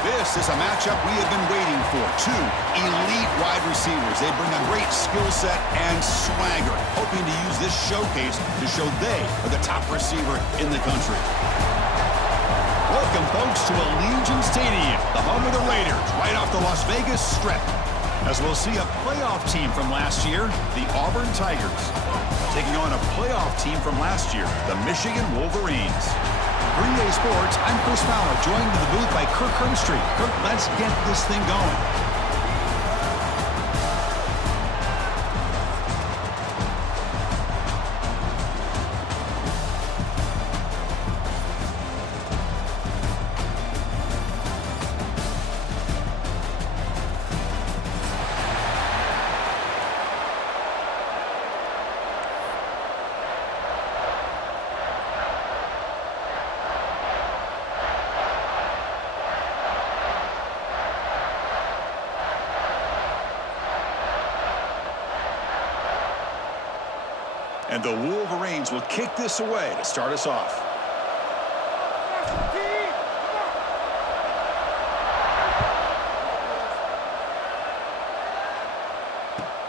This is a matchup we have been waiting for. Two elite wide receivers. They bring a great skill set and swagger, hoping to use this showcase to show they are the top receiver in the country. Welcome, folks, to Allegiant Stadium, the home of the Raiders, right off the Las Vegas Strip. As we'll see a playoff team from last year, the Auburn Tigers, taking on a playoff team from last year, the Michigan Wolverines. Green Bay Sports, I'm Chris Fowler, joined in the booth by Kirk Herbstreit. Kirk, let's get this thing going. And the Wolverines will kick this away to start us off.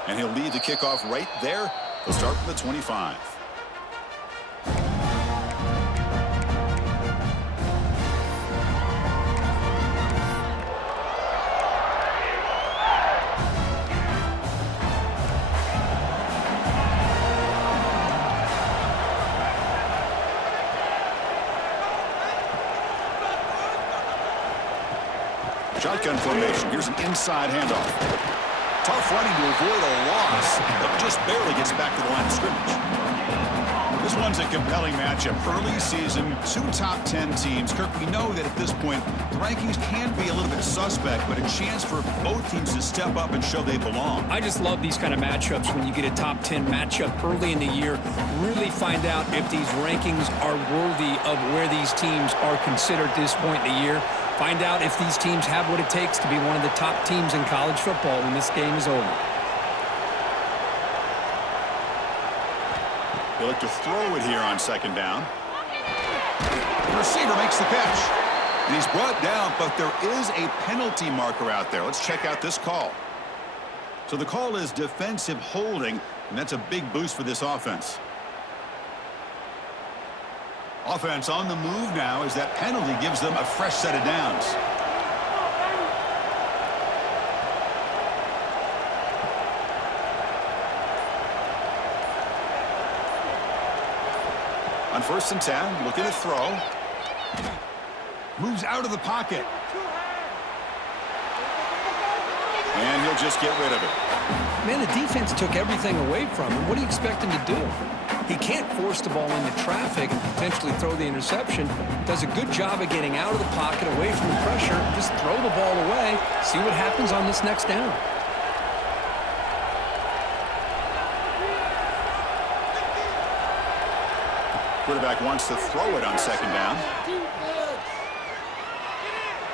And he'll lead the kickoff right there. He'll start from the 25. Shotgun formation. Here's an inside handoff. Tough running to avoid a loss, but just barely gets back to the line of scrimmage. This one's a compelling matchup. Early season, two top 10 teams. Kirk, we know that at this point, the rankings can be a little bit suspect, but a chance for both teams to step up and show they belong. I just love these kind of matchups when you get a top 10 matchup early in the year. Really find out if these rankings are worthy of where these teams are considered at this point in the year. Find out if these teams have what it takes to be one of the top teams in college football when this game is over. They look to throw it here on second down. The receiver makes the catch. And he's brought down, but there is a penalty marker out there. Let's check out this call. So the call is defensive holding, and that's a big boost for this offense. Offense on the move now as that penalty gives them a fresh set of downs. On 1st and 10, looking to throw. Moves out of the pocket. And he'll just get rid of it. Man, the defense took everything away from him. What do you expect him to do? He can't force the ball into traffic and potentially throw the interception. Does a good job of getting out of the pocket, away from the pressure. Just throw the ball away. See what happens on this next down. Quarterback wants to throw it on second down.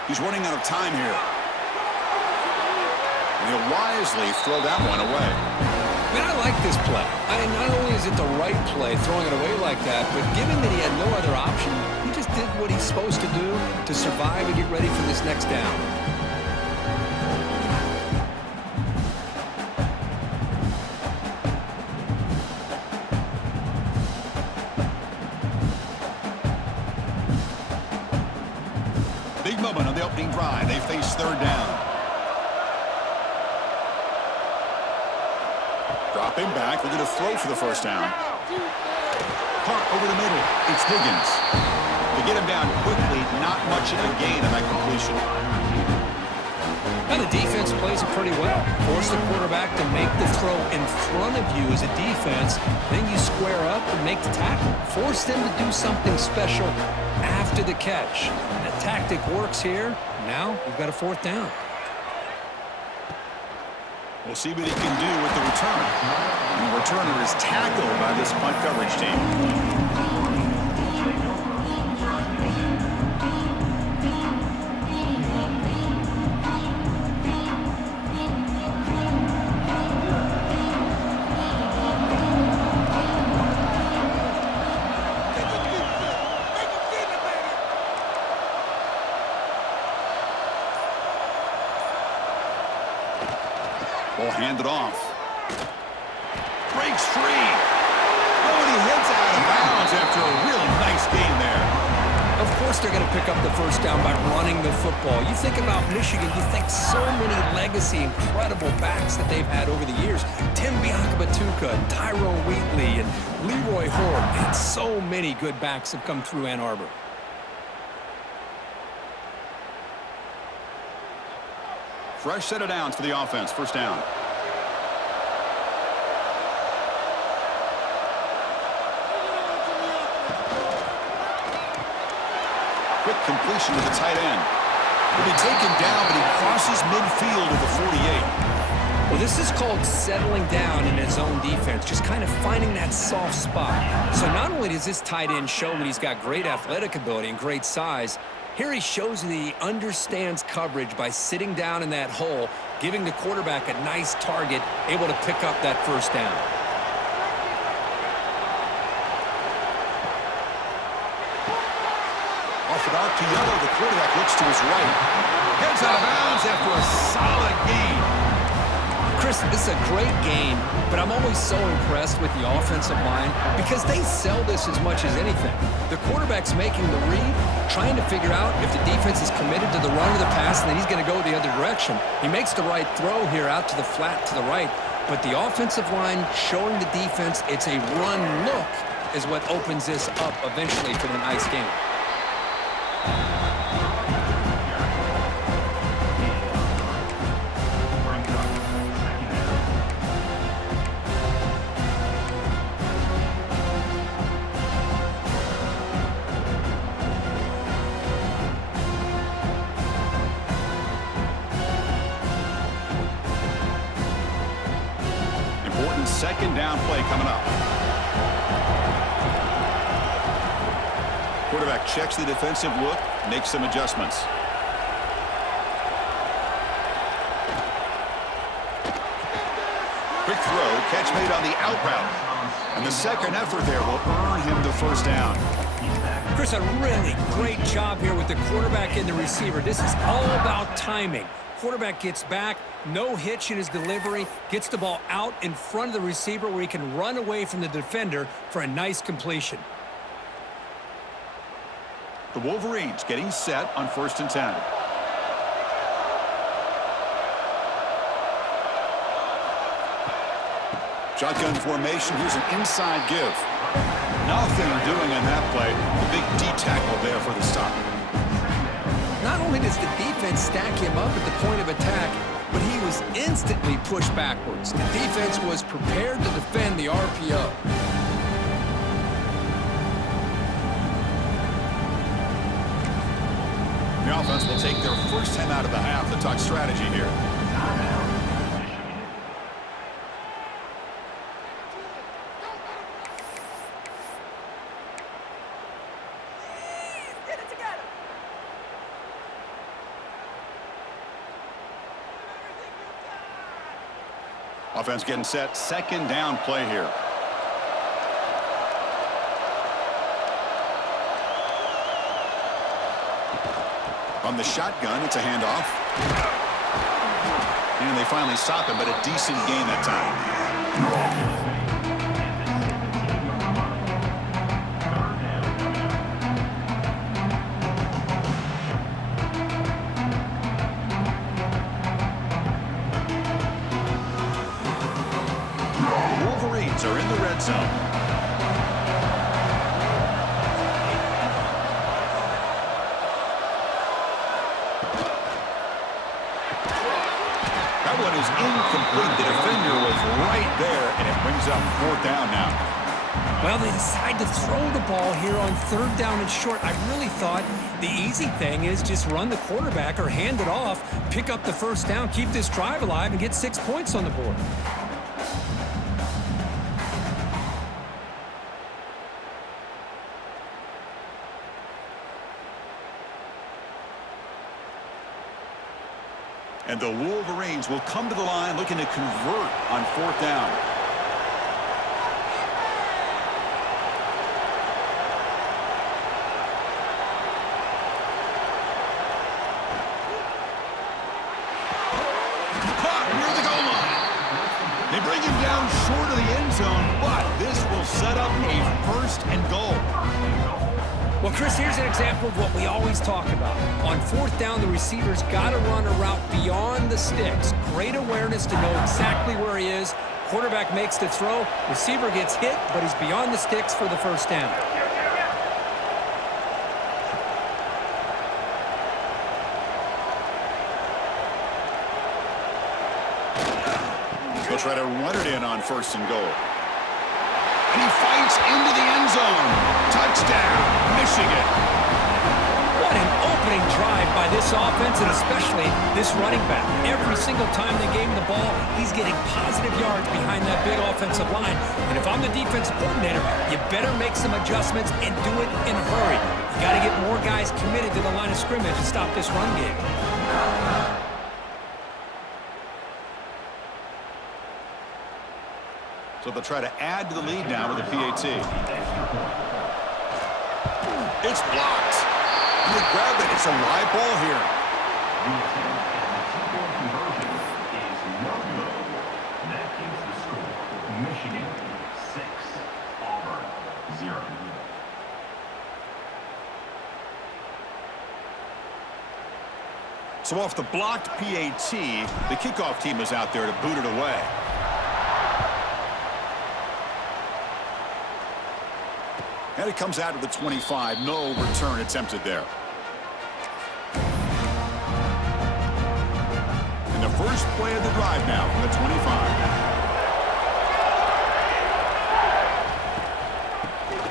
He's running out of time here. And he'll wisely throw that one away. Man, I like this play. Not only is it the right play, throwing it away like that, but given that he had no other option, he just did what he's supposed to do to survive and get ready for this next down. Big moment on the opening drive. They face third down. Dropping back, looking to throw for the first down. Caught over the middle. It's Higgins. They get him down quickly, not much of a gain on that completion. Now the defense plays it pretty well. Force the quarterback to make the throw in front of you as a defense. Then you square up and make the tackle. Force them to do something special after the catch. That tactic works here. Now you've got a 4th down. We'll see what he can do with the return. And the returner is tackled by this punt coverage team. hand it off. Breaks free. Oh, and he heads out of bounds after a really nice gain there. Of course they're going to pick up the first down by running the football. You think about Michigan, you think so many legacy, incredible backs that they've had over the years. Tim Biakabatuka, Tyrone Wheatley, and Leroy Horde. Man, so many good backs have come through Ann Arbor. Fresh set of downs for the offense. First down. Quick completion to the tight end. He'll be taken down, but he crosses midfield at the 48. Well, this is called settling down in his own defense, just kind of finding that soft spot. So not only does this tight end show that he's got great athletic ability and great size, here he shows that he understands coverage by sitting down in that hole, giving the quarterback a nice target, able to pick up that first down. Off it out to Yellow. The quarterback looks to his right. Heads out of bounds after a solid gain. Chris, this is a great game, but I'm always so impressed with the offensive line because they sell this as much as anything. The quarterback's making the read, trying to figure out if the defense is committed to the run or the pass, and then he's going to go the other direction. He makes the right throw here out to the flat to the right, but the offensive line showing the defense it's a run look is what opens this up eventually for the nice game. Important second down play coming up. Quarterback checks the defensive look, makes some adjustments. Quick throw, catch made on the out route. And the second effort there will earn him the first down. Chris, a really great job here with the quarterback and the receiver. This is all about timing. Quarterback gets back, no hitch in his delivery, gets the ball out in front of the receiver where he can run away from the defender for a nice completion. The Wolverines getting set on 1st and 10. Shotgun formation. Here's an inside give. Nothing doing on that play. The big D tackle there for the stop. Not only does the defense stack him up at the point of attack, but he was instantly pushed backwards. The defense was prepared to defend the RPO. The offense will take their first time out of the half to talk strategy here. Offense getting set. Second down play here. On the shotgun, it's a handoff. And they finally stop him, but a decent gain that time. Are in the red zone. That one is incomplete. The defender was right there, and it brings up 4th down now. Well, they decide to throw the ball here on 3rd down and short. I really thought the easy thing is just run the quarterback or hand it off, pick up the first down, keep this drive alive, and get 6 points on the board. And the Wolverines will come to the line looking to convert on 4th down. Caught near the goal line. down short of the end zone, but this will set up a first and goal. Well, Chris, here's an example of what we always talk about. On fourth down, the receiver's got to run a route beyond the sticks. Great awareness to know exactly where he is. Quarterback makes the throw. Receiver gets hit, but he's beyond the sticks for the first down. He'll try to run it in on first and goal. And he fights into the end zone. Touchdown, Michigan. What an opening drive by this offense, and especially this running back. Every single time they gave him the ball, he's getting positive yards behind that big offensive line. And if I'm the defensive coordinator, you better make some adjustments and do it in a hurry. You got to get more guys committed to the line of scrimmage to stop this run game. So they'll try to add to the lead now with a PAT. It's blocked. And they grab it. It's a live ball here. That gives the score. Michigan 6, Auburn 0. So off the blocked PAT, the kickoff team is out there to boot it away. And it comes out to the 25. No return attempted there. And the first play of the drive now from the 25.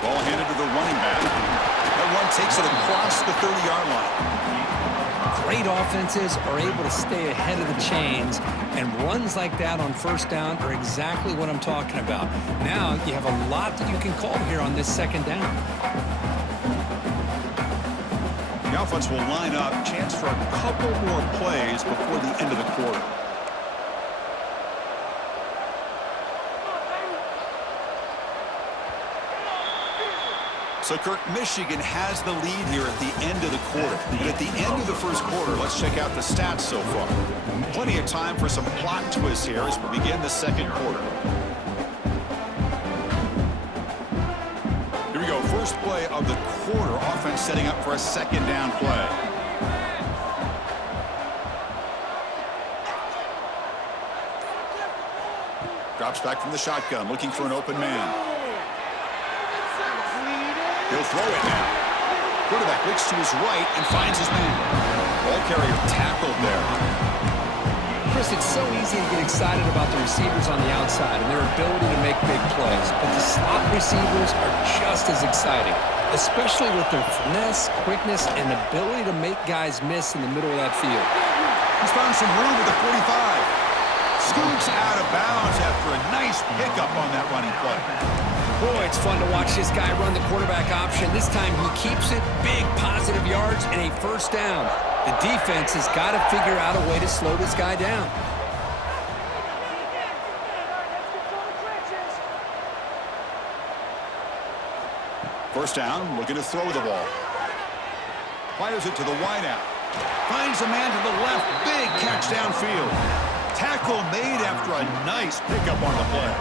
Ball handed to the running back. That one takes it across the 30-yard line. Great offenses are able to stay ahead of the chains, and runs like that on first down are exactly what I'm talking about. Now you have a lot that you can call here on this second down. The offense will line up, chance for a couple more plays before the end of the quarter. So, Kirk, Michigan has the lead here at the end of the quarter. But at the end of the first quarter, let's check out the stats so far. Plenty of time for some plot twists here as we begin the second quarter. Here we go. First play of the quarter. Offense setting up for a second down play. Drops back from the shotgun, looking for an open man. He'll throw it now. Quarterback looks to his right and finds his man. Ball carrier tackled there. Chris, it's so easy to get excited about the receivers on the outside and their ability to make big plays, but the slot receivers are just as exciting, especially with their finesse, quickness, and ability to make guys miss in the middle of that field. He's found some room with the 45. Scoots out of bounds after a nice pickup on that running play. Boy, it's fun to watch this guy run the quarterback option. This time he keeps it, big positive yards, and a first down. The defense has got to figure out a way to slow this guy down. First down, looking to throw the ball. Fires it to the wideout. Finds a man to the left, big catch downfield. Tackle made after a nice pickup on the play.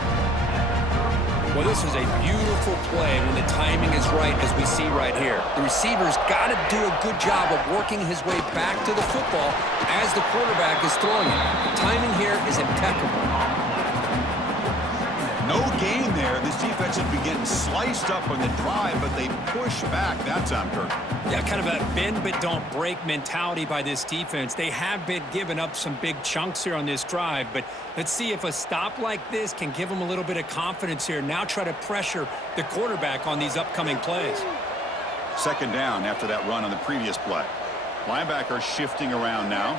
Well, this was a beautiful play when the timing is right, as we see right here. The receiver's got to do a good job of working his way back to the football as the quarterback is throwing it. The timing here is impeccable. No gain there. This defense has been getting sliced up on the drive, but they push back that time, Kirk. Yeah, kind of a bend but don't break mentality by this defense. They have been giving up some big chunks here on this drive, but let's see if a stop like this can give them a little bit of confidence here. Now try to pressure the quarterback on these upcoming plays. Second down after that run on the previous play. Linebacker shifting around now.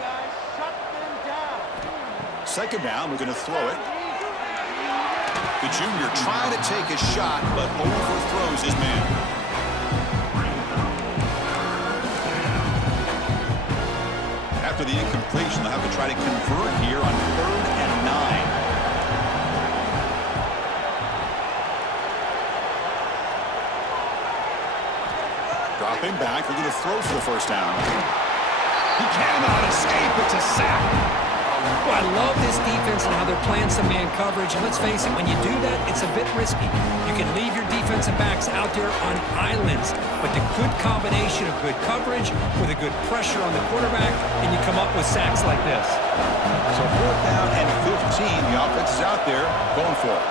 Second down, we're going to throw it. The junior trying to take a shot, but overthrows his man. After the incompletion, they'll have to try to convert here on 3rd and 9. Dropping back, looking to throw for the first down. He cannot escape. It's a sack. Well, I love this defense and how they're playing some man coverage. And let's face it, when you do that, it's a bit risky. You can leave your defensive backs out there on islands, but the good combination of good coverage with a good pressure on the quarterback, and you come up with sacks like this. So 4th down and 15. The offense is out there going for it.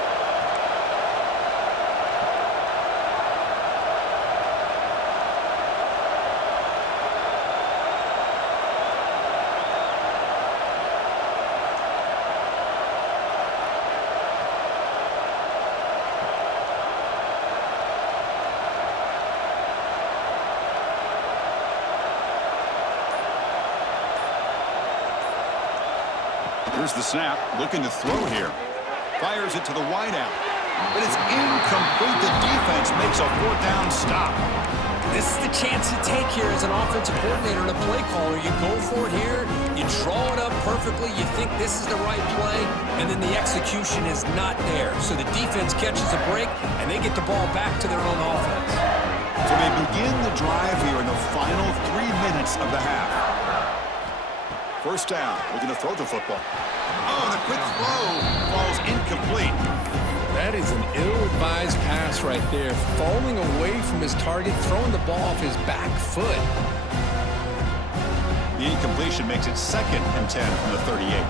Here's the snap, looking to throw here. Fires it to the wideout, but it's incomplete. The defense makes a 4th down stop. This is the chance you take here as an offensive coordinator and a play caller. You go for it here, you draw it up perfectly, you think this is the right play, and then the execution is not there. So the defense catches a break, and they get the ball back to their own offense. So they begin the drive here in the final 3 minutes of the half. 1st down, looking to throw the football. Oh, the quick throw falls incomplete. That is an ill-advised pass right there. Falling away from his target, throwing the ball off his back foot. The incompletion makes it 2nd and 10 from the 38.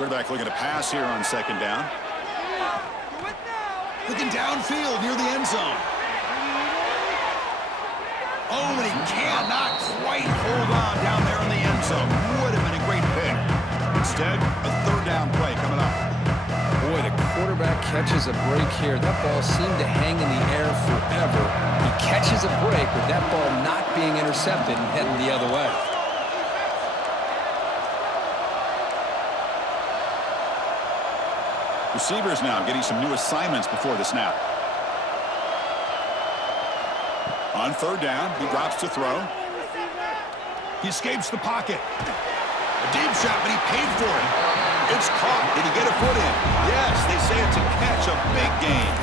Quarterback looking to pass here on 2nd down. Looking downfield near the end zone. Oh, and he cannot quite hold on down there in the end zone. Would have been a great pick. Instead, a 3rd down play coming up. Boy, the quarterback catches a break here. That ball seemed to hang in the air forever. He catches a break with that ball not being intercepted and heading the other way. Receivers now getting some new assignments before the snap. On 3rd down, he drops to throw. He escapes the pocket. A deep shot, but he paid for it. It's caught. Did he get a foot in? Yes, they say it's a catch, a big gain.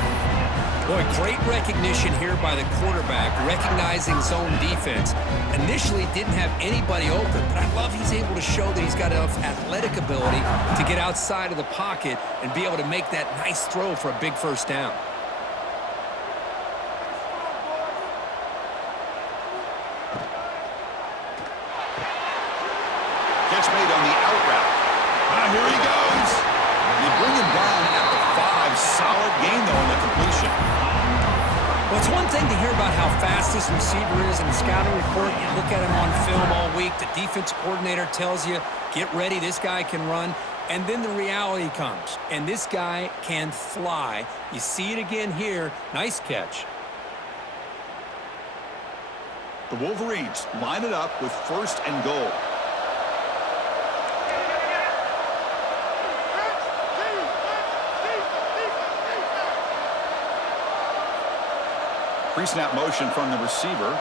Boy, great recognition here by the quarterback, recognizing zone defense. Initially didn't have anybody open, but I love he's able to show that he's got enough athletic ability to get outside of the pocket and be able to make that nice throw for a big 1st down. Catch made on the out route. Here he goes. They bring him down at the 5. Solid gain, though, in the completion. Well, it's one thing to hear about how fast this receiver is in the scouting report. You look at him on film all week. The defense coordinator tells you, get ready, this guy can run. And then the reality comes, and this guy can fly. You see it again here. Nice catch. The Wolverines line it up with 1st and goal. Pre-snap motion from the receiver.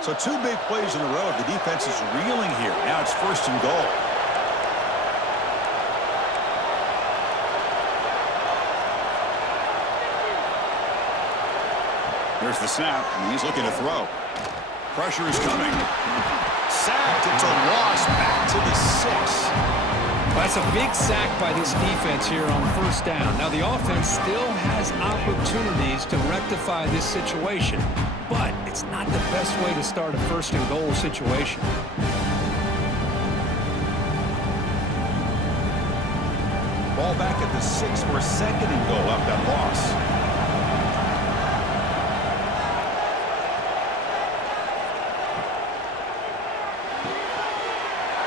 So 2 big plays in a row. The defense is reeling here. Now it's 1st and goal. Here's the snap, and he's looking to throw. Pressure is coming. Sacked. It's a loss back to the 6. Well, that's a big sack by this defense here on 1st down. Now, the offense still has opportunities to rectify this situation, but it's not the best way to start a 1st and goal situation. Ball back at the 6 for a 2nd and goal after that loss.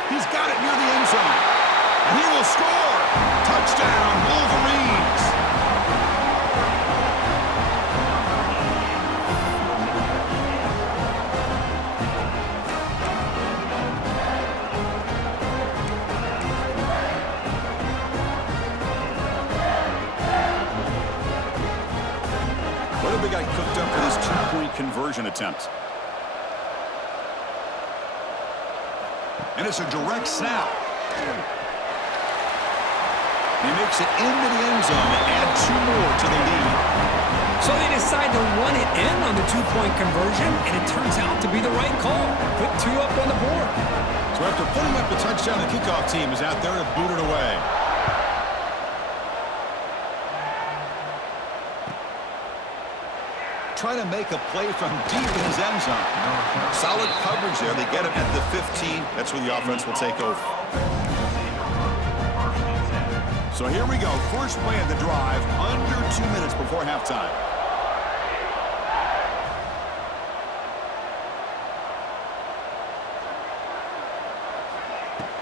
He's got it near the end zone. And he will score. Touchdown, Wolverines. attempt. And it's a direct snap. He makes it into the end zone to add 2 more to the lead. So they decide to run it in on the 2-point conversion, and it turns out to be the right call. Put 2 up on the board. So after putting up the touchdown, the kickoff team is out there to boot it away. Try to make a play from deep in his end zone. Solid coverage there. They get him at the 15. That's where the offense will take over. So here we go. First play of the drive, under 2 minutes before halftime.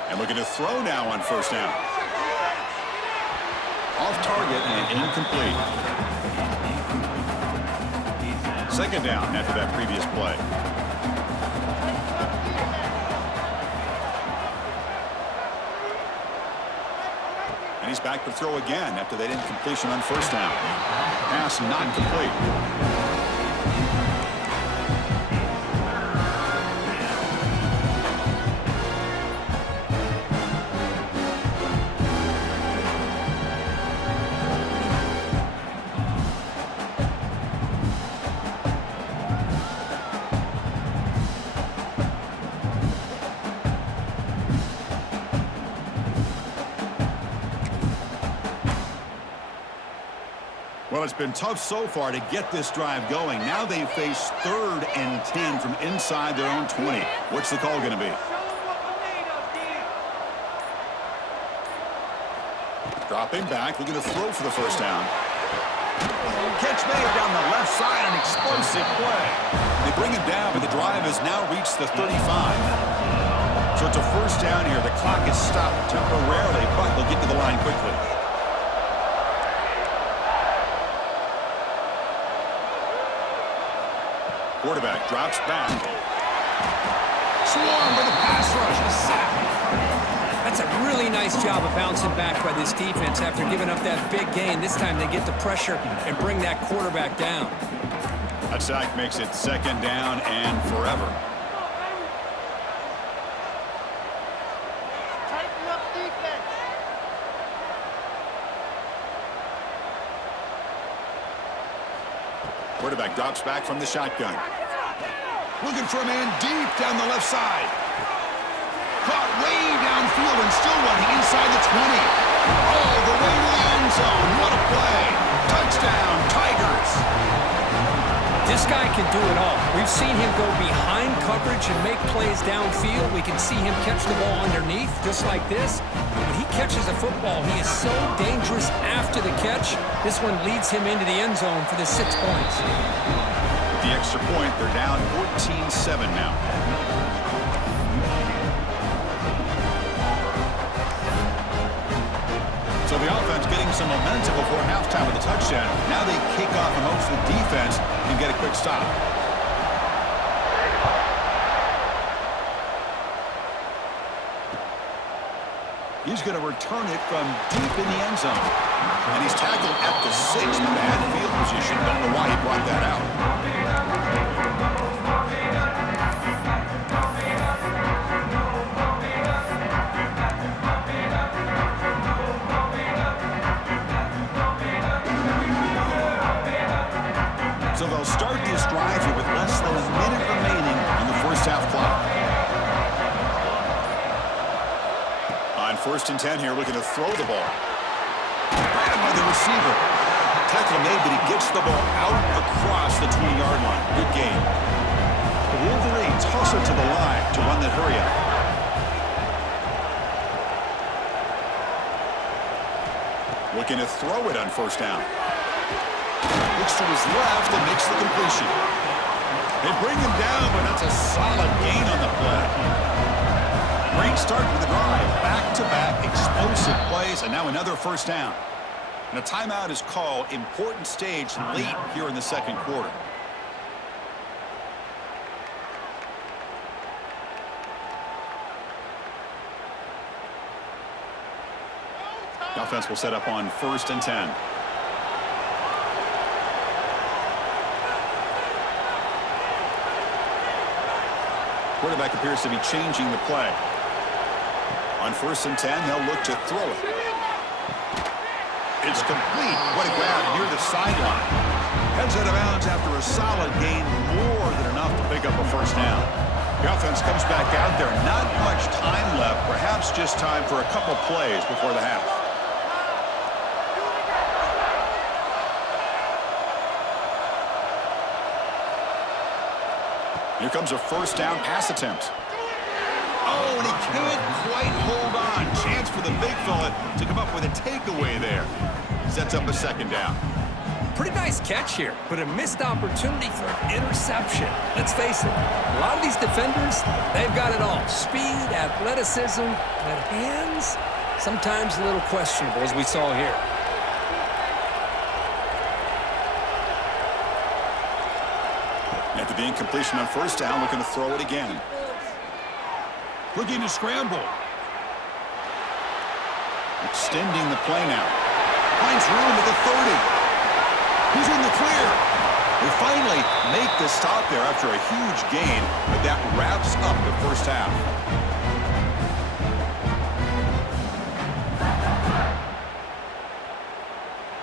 And looking to throw now on first down. Off target and incomplete. Second down after that previous play. And he's back to throw again after that incompletion on first down. Pass not complete. Well, it's been tough so far to get this drive going. Now they face 3rd and 10 from inside their own 20. What's the call going to be? Dropping back, looking to throw for the first down. Catch made down the left side, an explosive play. They bring him down, but the drive has now reached the 35. So it's a first down here. The clock is stopped temporarily, but they'll get to the line quickly. Quarterback drops back. Swarmed by the pass rush. A sack. That's a really nice job of bouncing back by this defense after giving up that big gain. This time they get the pressure and bring that quarterback down. A sack makes it second down and forever. Quarterback drops back from the shotgun. Looking for a man deep down the left side. Caught way downfield and still running inside the 20. All the way to the end zone. What a play. Touchdown, Tigers. This guy can do it all. We've seen him go behind coverage and make plays downfield. We can see him catch the ball underneath, just like this. And when he catches a football, he is so dangerous after the catch. This one leads him into the end zone for the 6 points. With the extra point, they're down 14-7 now. So the offense getting some momentum before halftime with a touchdown. Now they kick off and hopes the defense can get a quick stop. He's going to return it from deep in the end zone. And he's tackled at the 6th. Bad field position. Don't know why he brought that out. So they'll start this drive here with less than a minute remaining on the first half clock. On 1st and 10 here, looking to throw the ball. Grabbed by the receiver. Tackle made, but he gets the ball out across the 20-yard line. Good game. The Wolverines hustle to the line to run that hurry up. Looking to throw it on first down. Looks to his left and makes the completion. They bring him down, but that's a solid gain on the play. Great start with the drive. Back-to-back explosive plays, and now another first down. And a timeout is called. Important stage late here in the second quarter. The offense will set up on 1st and 10. Quarterback appears to be changing the play. On 1st and 10, they'll look to throw it. It's complete. What a grab near the sideline. Heads out of bounds after a solid gain, more than enough to pick up a first down. The offense comes back out there. Not much time left. Perhaps just time for a couple plays before the half. Here comes a first down pass attempt. Oh, and he can't quite hold on. Chance for the big fella to come up with a takeaway there. Sets up a second down. Pretty nice catch here, but a missed opportunity for an interception. Let's face it, a lot of these defenders, they've got it all. Speed, athleticism, but hands, sometimes a little questionable, as we saw here. After the incompletion on first down, looking to throw it again. Looking to scramble. Extending the play now. Finds room at the 30. He's in the clear. They finally make the stop there after a huge gain, but that wraps up the first half.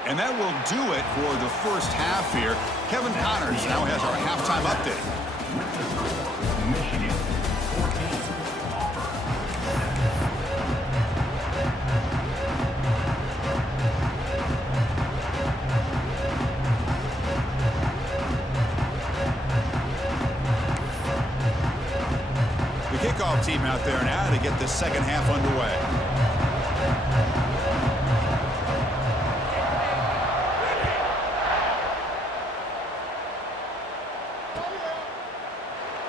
And that will do it for the first half here. Kevin Connors now has our halftime update. Michigan 14, Auburn. The kickoff team out there now to get the second half underway.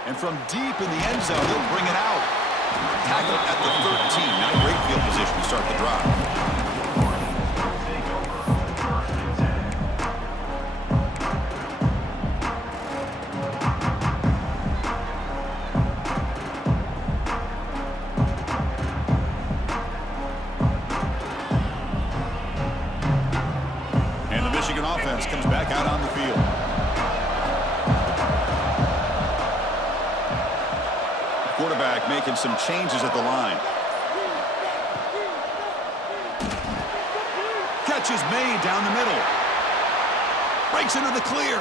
And from deep in the end zone, they'll bring it out. Tackle at the 13. Not a great field position to start the drive. Take over 1st and 10. And the Michigan offense comes back out on the field. Quarterback making some changes at the line. Catch is made down the middle. Breaks into the clear.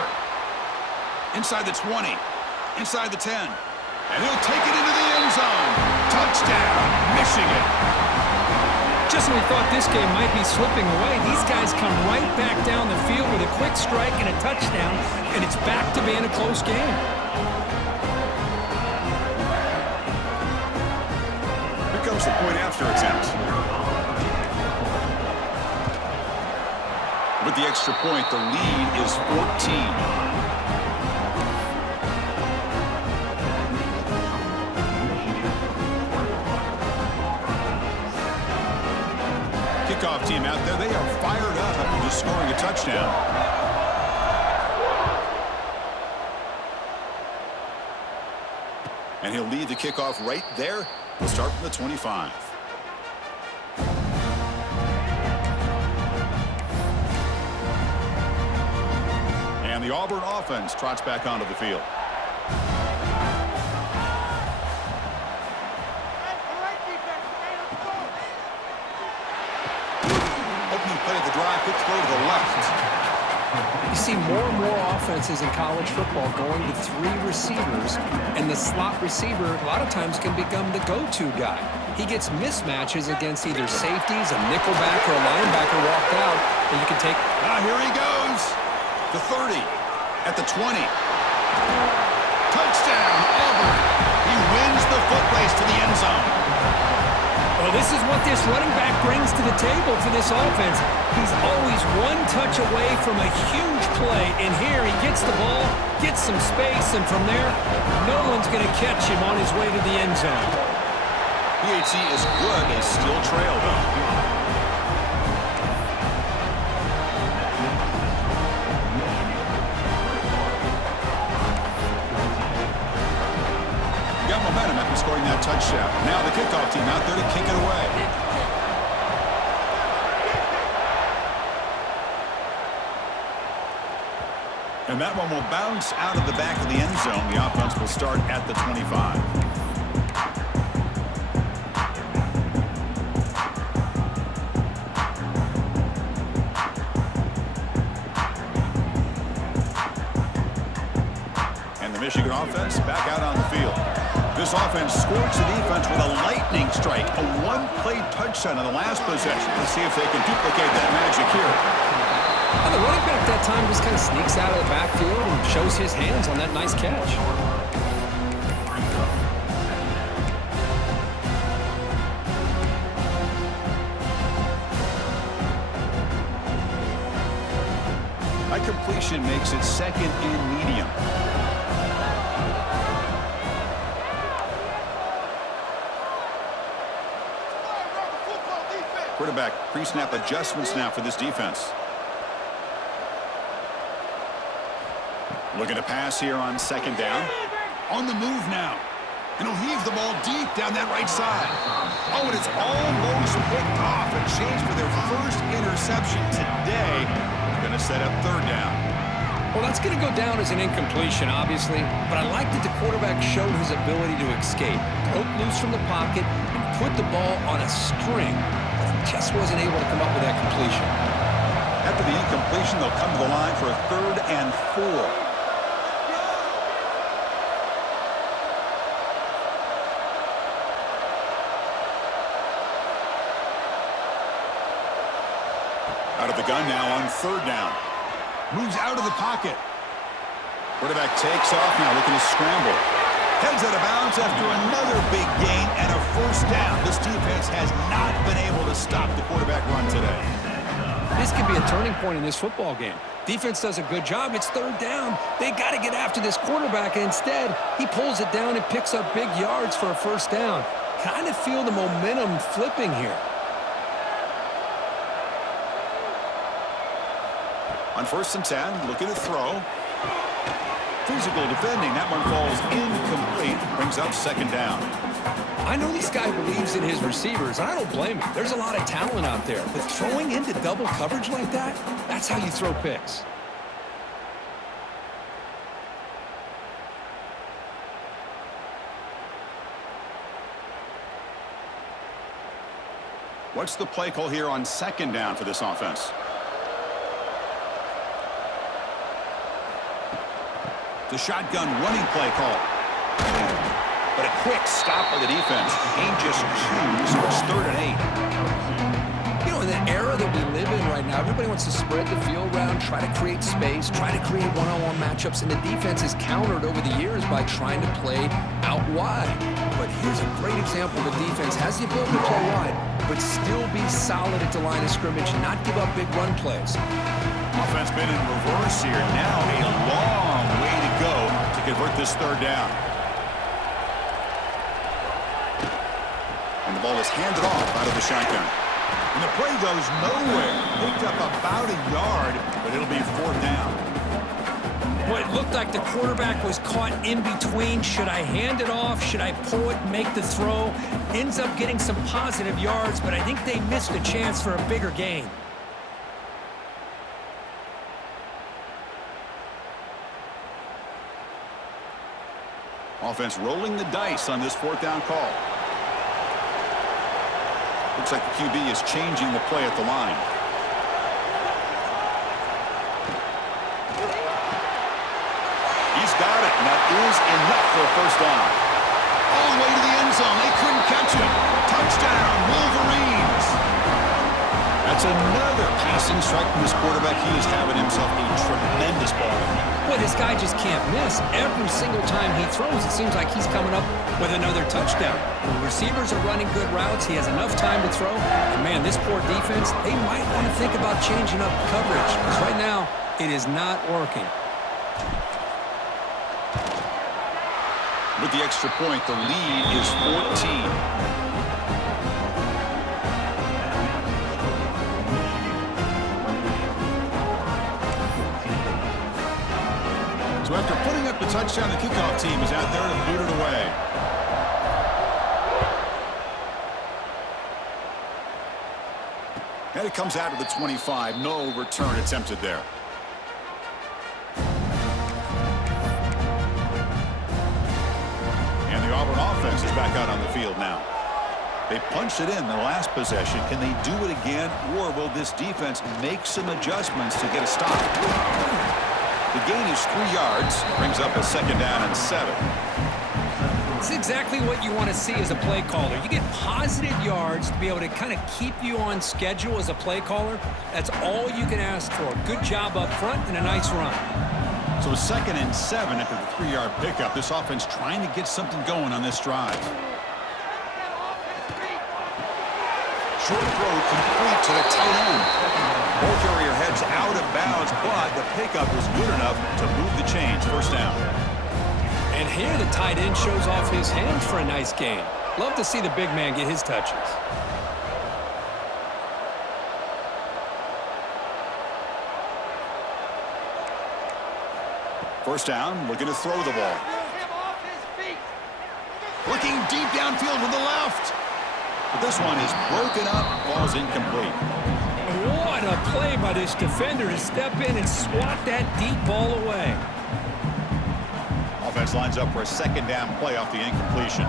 Inside the 20. Inside the 10. And he'll take it into the end zone. Touchdown, Michigan. Just when we thought this game might be slipping away, these guys come right back down the field with a quick strike and a touchdown, and it's back to being a close game. Comes the point after attempt. With the extra point, the lead is 14. Kickoff team out there, they are fired up after just scoring a touchdown. And he'll lead the kickoff right there. We'll start from the 25. And the Auburn offense trots back onto the field. Opening play of the drive, quick throw to the left. You see more and more offenses in college football going to 3 receivers, and the slot receiver a lot of times can become the go-to guy. He gets mismatches against either safeties, a nickelback, or a linebacker walked out, and you can take... Here he goes. The 30, at the 20. Touchdown, Auburn. He wins the foot race to the end zone. Well, this is what this running back brings to the table for this offense. He's always one touch away from a huge play, and here he gets the ball, gets some space, and from there, no one's going to catch him on his way to the end zone. PHC is good. They still trail, though. Got momentum after scoring that touchdown. Now the kickoff team out there to kick it away. And that one will bounce out of the back of the end zone. The offense will start at the 25. And the Michigan offense back out on the field. This offense scorched the defense with a lightning strike, a one-play touchdown on the last possession. Let's see if they can duplicate that magic here. And the running back that time just kind of sneaks out of the backfield and shows his hands on that nice catch. That completion makes it second and medium. Quarterback pre-snap adjustments now for this defense. Looking to pass here on second down. On the move now. And he'll heave the ball deep down that right side. Oh, and it's almost picked off. A chance for their first interception today. Going to set up third down. Well, that's going to go down as an incompletion, obviously. But I like that the quarterback showed his ability to escape. Broke loose from the pocket and put the ball on a string. But he just wasn't able to come up with that completion. After the incompletion, they'll come to the line for a 3rd and 4. Out of the gun now on 3rd down. Moves out of the pocket. Quarterback takes off now, looking to scramble. Heads out of bounds after another big gain and a 1st down. This defense has not been able to stop the quarterback run today. This could be a turning point in this football game. Defense does a good job. It's 3rd down. They got to get after this quarterback, and instead, he pulls it down and picks up big yards for a 1st down. Kind of feel the momentum flipping here. On 1st and 10, looking to throw. Physical defending. That one falls incomplete. Brings up 2nd down. I know this guy believes in his receivers, and I don't blame him. There's a lot of talent out there. But throwing into double coverage like that, that's how you throw picks. What's the play call here on 2nd down for this offense? The shotgun running play call. But a quick stop by the defense. Gain just 2, so it's 3rd and 8. You know, in the era that we live in right now, everybody wants to spread the field around, try to create space, try to create one-on-one matchups, and the defense is countered over the years by trying to play out wide. But here's a great example. The defense has the ability to play wide, but still be solid at the line of scrimmage, not give up big run plays. Offense been in reverse here. Now a long way to go to convert this 3rd down. And the ball is handed off out of the shotgun. And the play goes nowhere. Picked up about a yard, but it'll be 4th down. Well, it looked like the quarterback was caught in between. Should I hand it off? Should I pull it, make the throw? Ends up getting some positive yards, but I think they missed a chance for a bigger gain. Offense rolling the dice on this 4th down call. Looks like the QB is changing the play at the line. He's got it, and that is enough for a 1st down. All the way to the end zone. They couldn't catch him. Touchdown, Wolverines. That's another passing strike from this quarterback. He is having himself a tremendous ball. Boy, this guy just can't miss. Every single time he throws, it seems like he's coming up with another touchdown. The receivers are running good routes. He has enough time to throw. And, man, this poor defense, they might want to think about changing up coverage. Because right now, it is not working. With the extra point, the lead is 14. So after putting up the touchdown, the kickoff team is out there to boot it away. And it comes out of the 25. No return attempted there. Auburn offense is back out on the field now. They punched it in the last possession. Can they do it again, or will this defense make some adjustments to get a stop? The gain is 3 yards, brings up a 2nd down and 7. It's exactly what you want to see as a play caller. You get positive yards to be able to kind of keep you on schedule as a play caller. That's all you can ask for. Good job up front and a nice run. So 2nd and 7 after the 3-yard pickup. This offense trying to get something going on this drive. Short throw complete to the tight end. Ball carrier heads out of bounds, but the pickup is good enough to move the chains. 1st down. And here the tight end shows off his hands for a nice gain. Love to see the big man get his touches. First down, looking to throw the ball. Looking deep downfield to the left. But this one is broken up, falls incomplete. What a play by this defender to step in and swat that deep ball away. Offense lines up for a 2nd down play off the incompletion.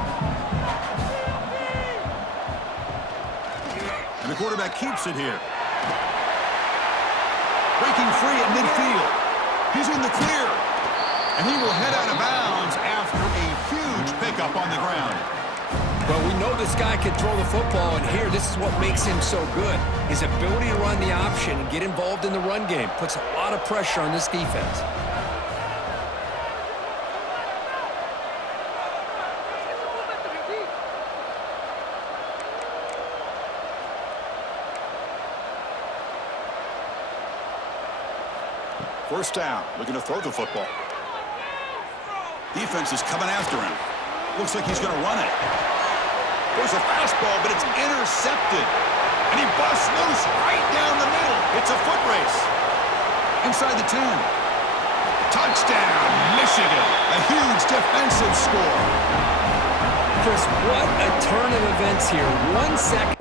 And the quarterback keeps it here. Breaking free at midfield. He's in the clear. And he will head out of bounds after a huge pickup on the ground. Well, we know this guy can throw the football, and here, this is what makes him so good. His ability to run the option and get involved in the run game puts a lot of pressure on this defense. First down, looking to throw the football. Defense is coming after him. Looks like he's going to run it. There's a fastball, but it's intercepted. And he busts loose right down the middle. It's a foot race. Inside the 10. Touchdown, Michigan. A huge defensive score. Chris, what a turn of events here. 1 second.